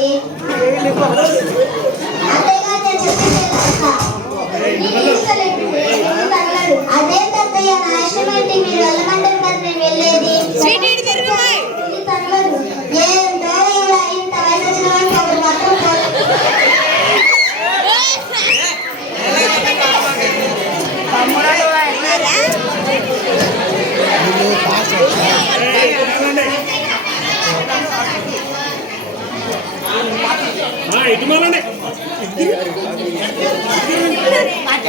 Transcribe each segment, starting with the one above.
చేసుకోండి. అదే తప్పయ్య నా ఇష్టం ఏంటి? మీరు వెళ్ళమంటారు కదా నేను వెళ్ళేది. తగలదు ఏంటో ఇలా ఇంత వయసు వచ్చిన వాడికి ఒకరు మాత్రం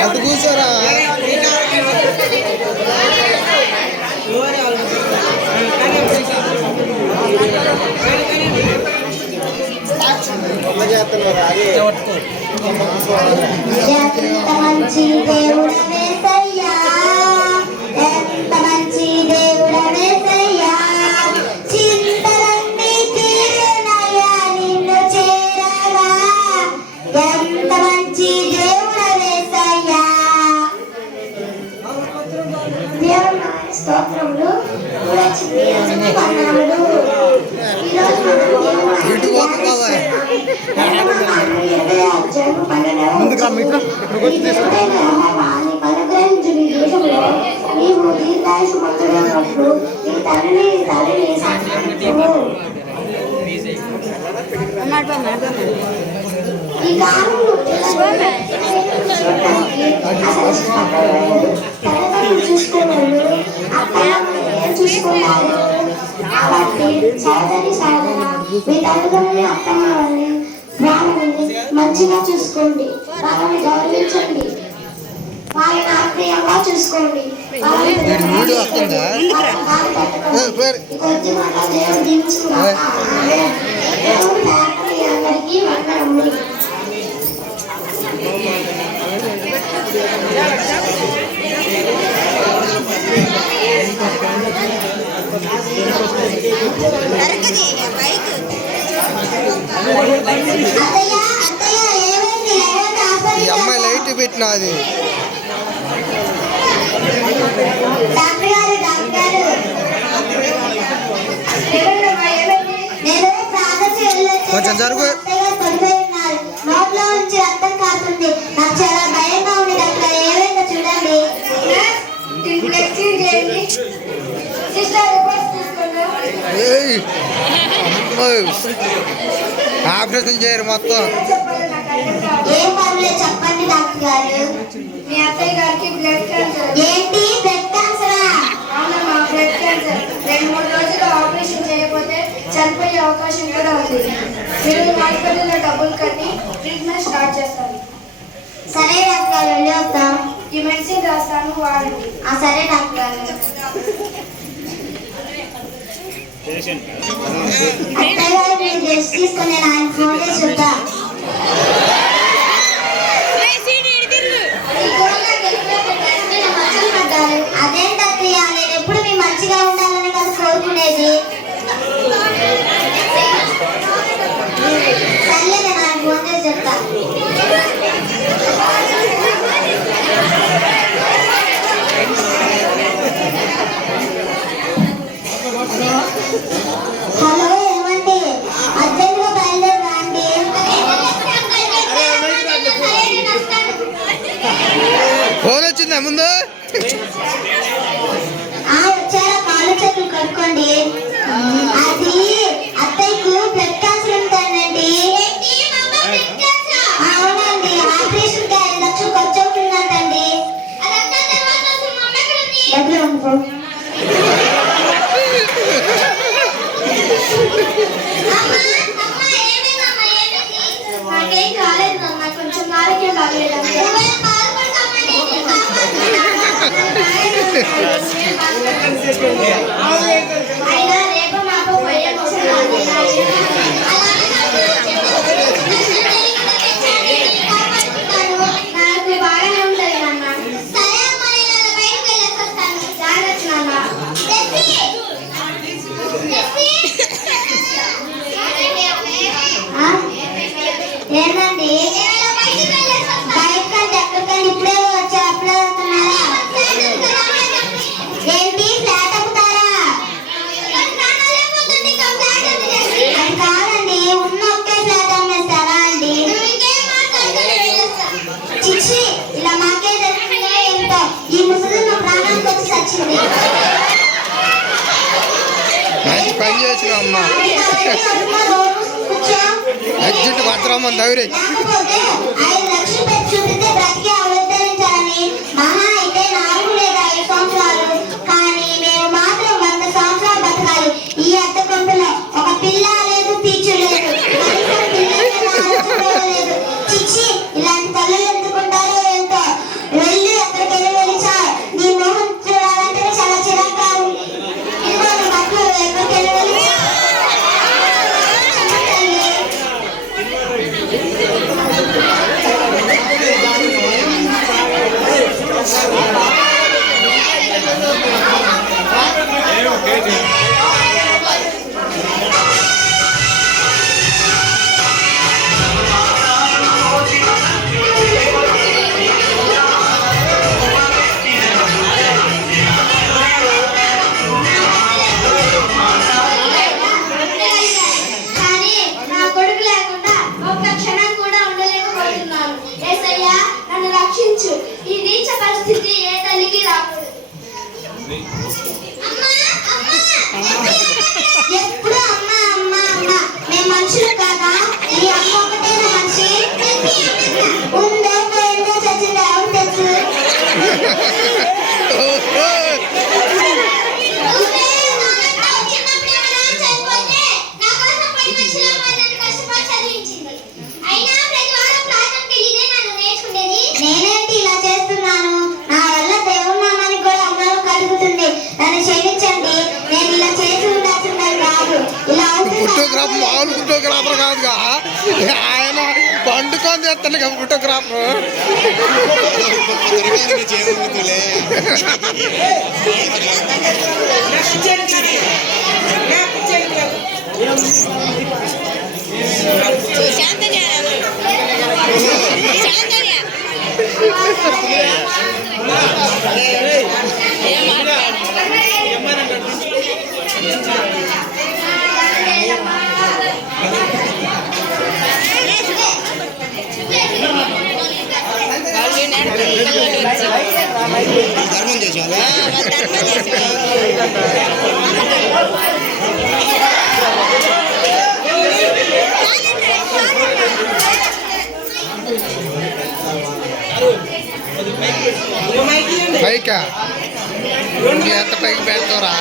ఎంత కూర్చోరా మంచి దేవుడవే సయ్యా, ఎంత మంచి దేవుడవే సయ్యా, చింతలన్నీ తీరునయ్యా నిన్ను చేరగా, ఎంత మంచి దేవుడవే సయ్యా. దేవుని స్తోత్రములు వచ్చింది అన్నాడు. ఈరోజు నీవు దీర్ఘాయుషమంతుడైనప్పుడు నీ తల్లిని ఈ కాలంలో చూసుకోవాలి, చూసుకున్నారు కాబట్టి సోదరి సోదర మీ తల్లిదండ్రులని అత్తమాలని వాళ్ళని మంచిగా చూసుకోండి, వాళ్ళని గౌరవించండి, వాళ్ళని ఆత్మీయంగా చూసుకోండి, కొద్ది మాట దేవుడు దించుకున్నాక దేవుడు అందరికీ వందనములు. ఈ అమ్మాయి లైట్ పెట్టినది. కొంచెం జరుగు. నోట్లో నుంచి రక్తం కాస్తుంది. నాకు చాలా భయంగా ఉంది డాక్టర్, ఏమైందో చూడండి. ఆపరేషన్ చేయరు మొత్తం. ఏం పర్లేదు చెప్పండి డాక్టర్ గారు. మీ అత్తయ్య గారికి బ్లడ్ క్యాన్సర్. ఏంటి బ్లడ్ క్యాన్సరా? అవునమ్మా, బ్లడ్ క్యాన్సర్. 2-3 రోజులు ఆపరేషన్ చేయకపోతే చనిపోయే అవకాశం కూడా ఉంది. మీరు హాస్పిటల్లో డబ్బులు కట్టి ట్రీట్మెంట్ స్టార్ట్ చేస్తారు. సరే డాక్టర్ గారు, వెళ్ళి వస్తాం. ఈ మెడిసిన్ రాస్తాను, వాడండి. సరే డాక్టర్ గారు. అత్తయ్య గారు మీరు రెస్ట్ తీసుకొని ఆయన ఫోన్ చేసి చెప్తా. అదేంటి అత్తయ్య, నేను ఎప్పుడు మీ మంచిగా ఉండాలని కదా కోరుకునేది. సర్లే నేను ఆయన ఫోన్ చేసి చెప్తా. హలో, ఏమండి అర్జెంటుగా బయలుదేరా అండి. ఫోన్ వచ్చిందా ముందు? వచ్చారా? కాళ్ళు చేతులు కట్టుకోండి. అది అత్తయ్యకు బ్లడ్ క్యాన్సర్ ఉంటానండి. అవునండి, ఆపరేషన్ కి 5 లక్షలు ఖర్చు అవుతుందంటండి. డబ్బులు అనుకో. నాకేం కాలేదు నాన్న, కొంచెం ఆరోగ్యం బాగలేదు. అయినా రేపు మాకు పోయే నాకు బాగానే ఉంటుంది నాన్న. సరే అమ్మ, నేను బయటకు వెళ్ళేసి వస్తాను. జాగ్రత్త నాన్న. ఏంటండి బయటకంటే ఎక్కడికండి? ఇప్పుడే వచ్చా, అప్పుడే వస్తున్నారా? ఏంటి ఫ్లాట్ అమ్ముతారా? అది కాదండి, ఉన్న ఒకే ఫ్లాట్ అర్జెంట్ భద్రమ్మ దౌరి లేకపోతే 5 లక్షలు పెట్టి చూపితే బ్రతికి అవతరించాలని మహా అయితే 4 లేదా 5 సంవత్సరాలు. కానీ మేము మాత్రం 100 సంవత్సరాలు బతకాలి. ఈ అత్త కొంపలో ఒక పిల్ల లేదు, పిచ్చు లేదు, కనీసం పిల్లలకి ఆలోచన కూడా లేదు. చిచ్చి, ఇలాంటి తల్లులు ఎందుకుంటారో ఏంటో. వెళ్ళి అక్కడికి వెళ్ళి నీ మొహం చూడాలంటే చాలా చిరాకు. ఇదిగో నీ బట్టలు ఎక్కడికి వెళ్ళి కానీ నా కొడుకు లేకుండా ఒక్క క్షణం కూడా ఉండలేకపోతున్నాను. యేసయ్యా, నన్ను రక్షించు. ఈ నీచ పరిస్థితి ఏ తల్లికి రాకూడదు. ఎప్పుడు అమ్మ అమ్మ అమ్మ. మేము మనుషులు కాదా? ఈ అమ్మ ఒకటే మనిషి. ఉందో పోయిందో చచ్చిందో ఎవరు తెలుసు? నేనేంటి ఇలా చేస్తున్నాను? నా వల్ల దేవుని నామానికి కూడా అమ్మలో కలుగుతుంది. నన్ను క్షమించండి. నేను ఇలా చేసి ఉండాల్సింది కాదు. ఇలా ఫోటోగ్రాఫర్ మామూలు ఫోటోగ్రాఫర్ కాదుగా, ఆయన పండుకొని చేస్తాను ఫోటోగ్రాఫర్. ధర్మం చేసేవాళ్ళ పైకా ఎంత పైకి పెడతారా?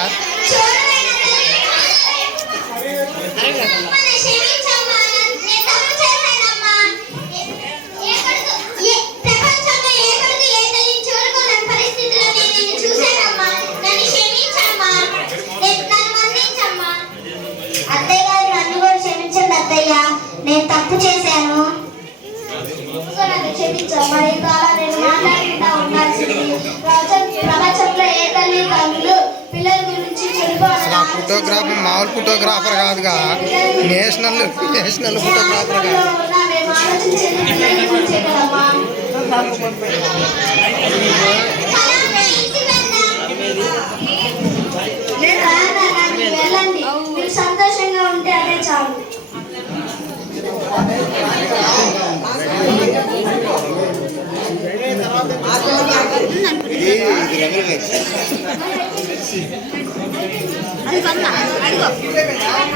అత్తయ్య గారు, నన్ను కూడా క్షమించండి అత్తయ్య. నేను తప్పు చేశాను. నన్ను క్షమించమ్మా. ఇంకా అలా నేను మాట్లాడుకుంటా ఉండాల్సింది. ప్రపంచంలో ఏ తల్లి తండ్రులు పిల్లల గురించి అసలు ఆ ఫోటోగ్రాఫర్ మామూలు ఫోటోగ్రాఫర్ కాదుగా, నేషనల్ ఫోటోగ్రాఫర్ కాదు. మేము ఆలోచించేది పిల్లల గురించే కదమ్మా. వెళ్ళండి. మీరు సంతోషంగా ఉంటే అదే చాలు. ఇది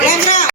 రెవెన్యూ